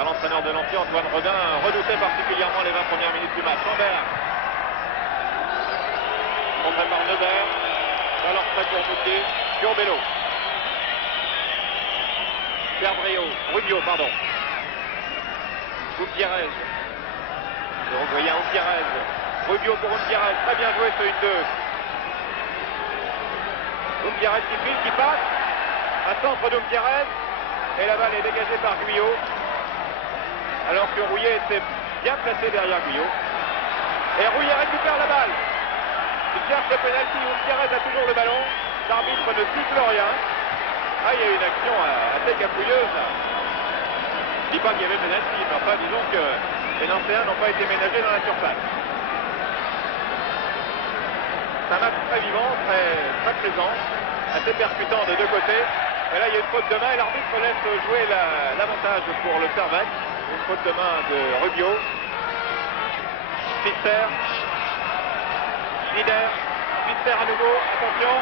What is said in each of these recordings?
car l'entraîneur de Nancy, Antoine Redin, redoutait particulièrement les 20 premières minutes du match. Ambert, contré par Neubert, alors prêt pour Moutier, Curbelo, Rubio, pardon, Gutiérrez, le Uruguayen Gutiérrez, Rubio pour Gutiérrez, très bien joué ce 1-2. Gutiérrez qui file, qui passe, un centre de Gutiérrez, et la balle est dégagée par Guyot, alors que Rouillet était bien placé derrière Guyot. Et Rouillet récupère la balle. Il cherche le pénalty, Gutiérrez a toujours le ballon, l'arbitre ne siffle rien. Ah, il y a une action assez capouilleuse là. Je ne dis pas qu'il y avait pénalty, mais enfin disons que les Nancéens n'ont pas été ménagés dans la surface. C'est un match très vivant, très plaisant, assez percutant de deux côtés. Et là, il y a une faute de main et l'arbitre laisse jouer l'avantage pour le Servette. Une faute de main de Rubio. Pfister. Schneider. Pfister à nouveau. Attention.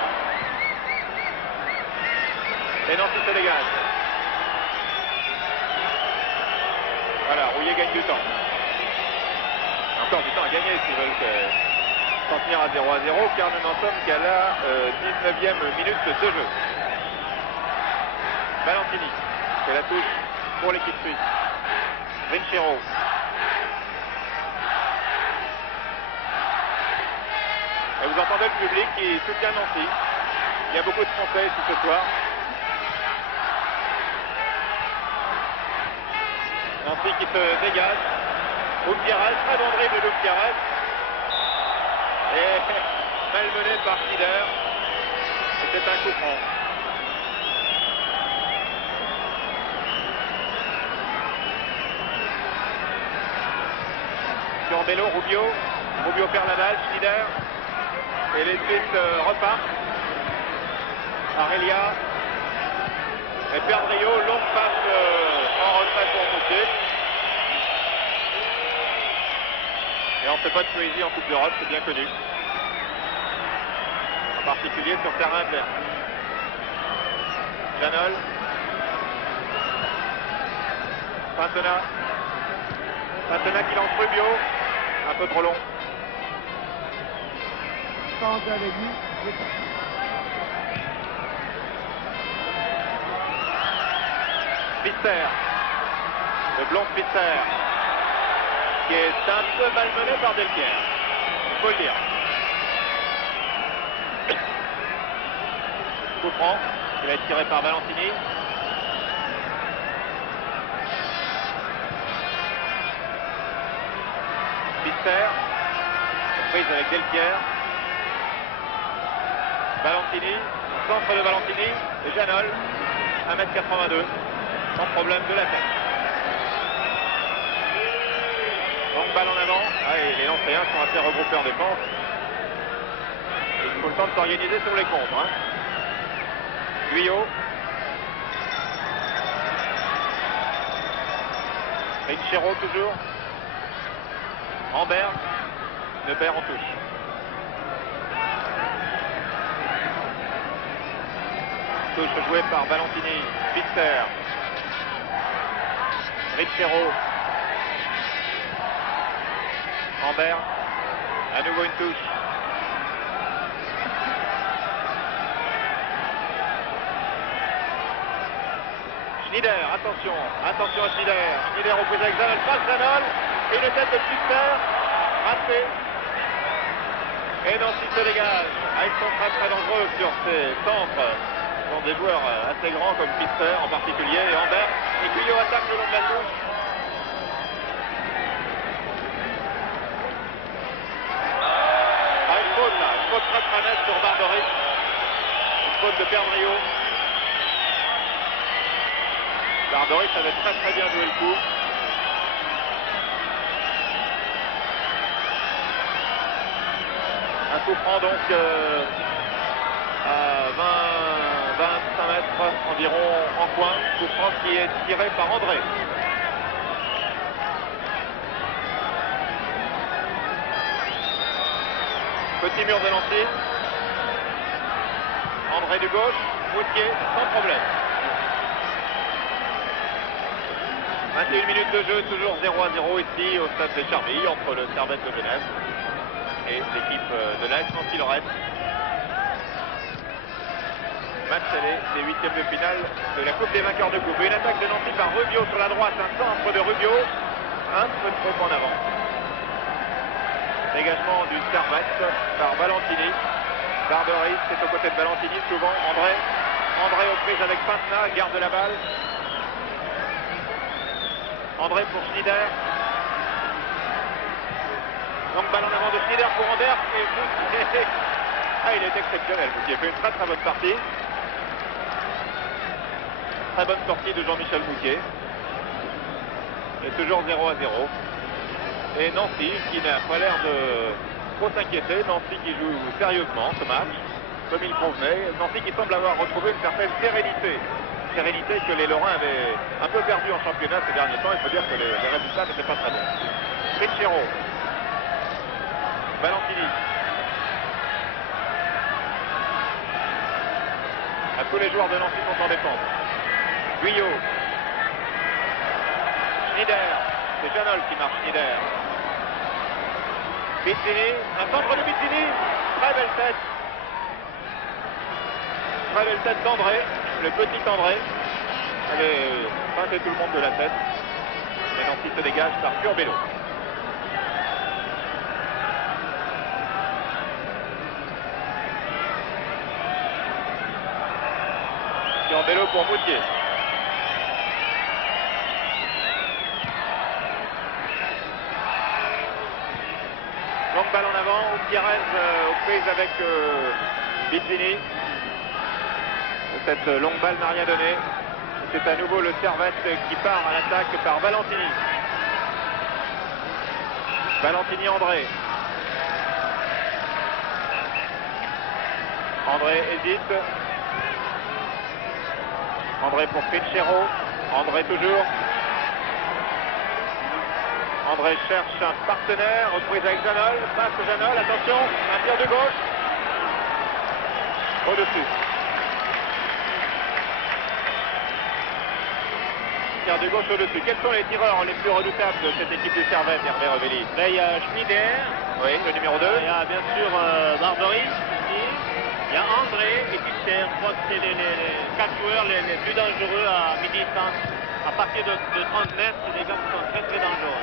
Et Nancy se dégage. Voilà, Rouillet gagne du temps. Encore du temps à gagner s'ils veulent s'en tenir à 0-0, car nous n'en sommes qu'à la 19e minute de jeu. Valentini, c'est la touche pour l'équipe suisse. Rinchero. Et vous entendez le public qui soutient Nancy. Il y a beaucoup de Français ici ce soir. Nancy qui se dégage. Gutiérrez, très bon dribble de Gutiérrez. Et malmené par Schneider. Et c'est un coup franc. Curbelo, Rubio perd la balle, Schneider. Et les Suisses repartent. Arelia. Et Perdrio, longue passe en retrait pour Moutier. Et on ne fait pas de poésie en Coupe d'Europe, c'est bien connu. En particulier sur terrain adverse. Janol. Fantona qui lance Rubio. Un peu trop long. Pfister. Le blond Pfister. Qui est un peu malmené par Delpierre. Il faut le dire. Coup franc. Il va être tiré par Valentini. Pfister. Prise avec Delpierre. Valentini. Centre de Valentini. Et Janol. 1m82. Sans problème de la tête. Donc balle en avant. Ah, et les Nancéens sont assez regroupés en défense. Il faut le temps de s'organiser sur les comptes. Hein. Guyot. Rinchero toujours. Ambert. Neubert en touche. Touche jouée par Valentini. Pfister. Rinchero. Ambert. À nouveau une touche. Schneider, attention à Schneider. Schneider reprise avec Janol, passe Janol. Et une tête de Pfister. Raté. Et Nancy se dégage. Ah, ils sont très dangereux sur ces centres. Ce sont des joueurs assez grands comme Pfister en particulier. Et Ambert. Et Guyot attaque le long de la touche. Ah, une faute là. Une faute très nette sur Barberis. Une faute de Perdrio. Barberis avait très bien joué le coup. Un coup franc donc à 20-25 mètres environ en coin. Coup franc qui est tiré par André. Petit mur de Nancy. André du gauche. Moutier sans problème. 21 minutes de jeu, toujours 0-0 ici au stade des Charmilles entre le Servette de Genève et l'équipe de l'AS Nancy-Lorraine. Match aller des huitièmes de finale de la Coupe des vainqueurs de coupe. Une attaque de Nancy par Rubio sur la droite, un centre de Rubio, un peu trop en avant. Dégagement du Servette par Valentini. Barberis est aux côtés de Valentini, souvent André aux prises avec Pintna, garde la balle. André pour Schneider. Donc balle en avant de Schneider pour Ander. Et ah, il est exceptionnel. Il a fait une très très bonne partie. Très bonne sortie de Jean-Michel Mouquet. Et toujours 0-0. Et Nancy qui n'a pas l'air de trop s'inquiéter. Nancy qui joue sérieusement ce match, comme il convenait. Nancy qui semble avoir retrouvé une certaine sérénité. Sérénité que les Lorrains avaient un peu perdu en championnat ces derniers temps. Il faut dire que les résultats n'étaient pas très bons. Trinchero. Valentini. Tous les joueurs de Nancy sont en défense. Guyot. Schneider. C'est Janol qui marche, Schneider. Bizzini. Un centre de Bizzini. Très belle tête. Très belle tête d'André. Le petit André. Allez, pincer tout le monde de la tête. Et Nancy se dégage par Curbelo. Curbelo pour Moutier. Longue balle en avant, Pires aux prises avec Bizzini. Cette longue balle n'a rien donné. C'est à nouveau le Servette qui part à l'attaque par Valentini. Valentini André. André hésite. André pour Trinchero. André toujours. André cherche un partenaire. Reprise avec Janol. Passe Janol. Attention. Un tir de gauche. Au-dessus. Tir de gauche au-dessus. Quels sont les tireurs les plus redoutables de cette équipe du Servette, Hervé Revelli? Là, il y a Schneider. Oui, le numéro 2. Il y a bien sûr Barberis ici. Il y a André et Pitcher. Je crois que c'est les 4 joueurs les plus dangereux à mi-distance. À partir de 30 mètres, c'est des gars qui sont très très dangereux.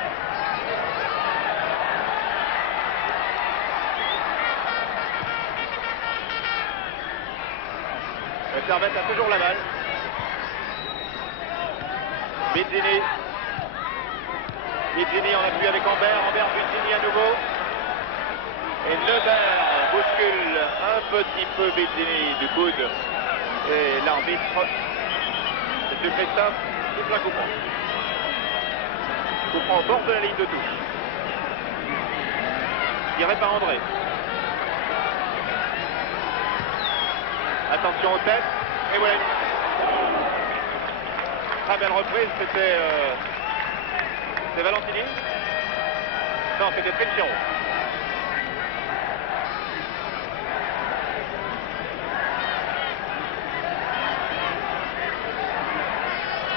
Le Servette a toujours la balle. Bizzini. Bizzini en appui avec Ambert. Ambert, Bizzini à nouveau. Et Lebert bouscule un petit peu Bizzini du coude. Et l'arbitre, c'est Christophe, siffle un coup franc. Coup franc au bord de la ligne de touche. Tiré par André. Attention aux têtes. Et voilà. Très belle reprise, c'était Valentini. Non, c'était Trinchero.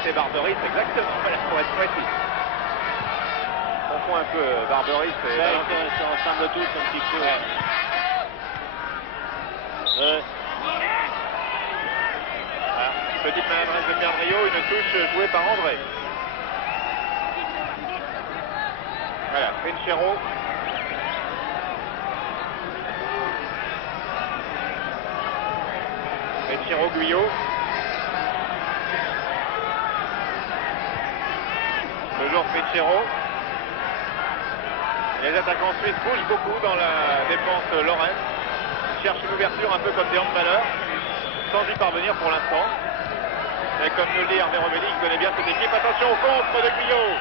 C'est Barberis, exactement, voilà, pour être précis. On confond un peu Barberis et Valentini. Ça ressemble tous un petit peu. Voilà. Petite maladresse de Perdrio, une touche jouée par André. Voilà, Trinchero. Trinchero Guyot. Toujours Trinchero. Les attaquants suisses bougent beaucoup dans la défense lorraine. Ils cherchent une ouverture un peu comme des handballeurs, sans y parvenir pour l'instant. Et comme nous le dit Hervé Revelli, il connaît bien cette équipe. Attention au contre de Guyot.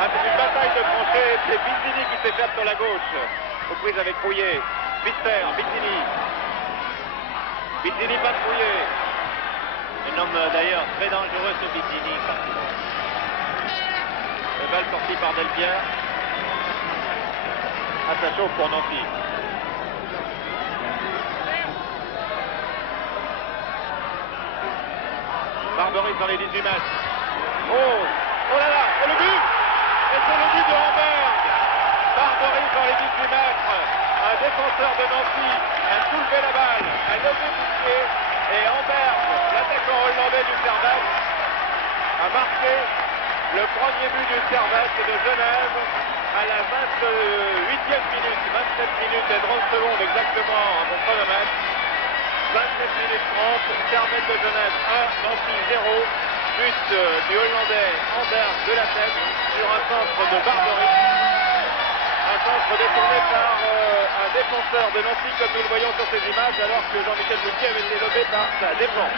Ah, c'est une bataille de tranchées. C'est Bizzini qui s'échappe sur la gauche. Aux prises avec Rouillet. Visser, Bizzini. Bizzini passe Rouillet. Un homme d'ailleurs très dangereux, ce Bizzini. La balle sortie par Delpierre. Ah, ça chauffe pour Nancy. Barberis dans les 18 mètres. Oh là là, c'est le but. Et c'est le but de Hamberg. Barberis dans les 18 mètres. Un défenseur de Nancy a soulevé la balle, a levé du pied. Et Hamberg, l'attaquant hollandais du Servette, a marqué le premier but du Servette de Genève à la 28e minute, 27 minutes et 30 secondes exactement à mon chronomètre. 27 minutes 30, Servette de Genève 1, Nancy 0. But du Hollandais Hamberg de la tête sur un centre de Barberis. Un centre détourné par un défenseur de Nancy comme nous le voyons sur ces images alors que Jean-Michel Moutier avait été lobé par sa défense.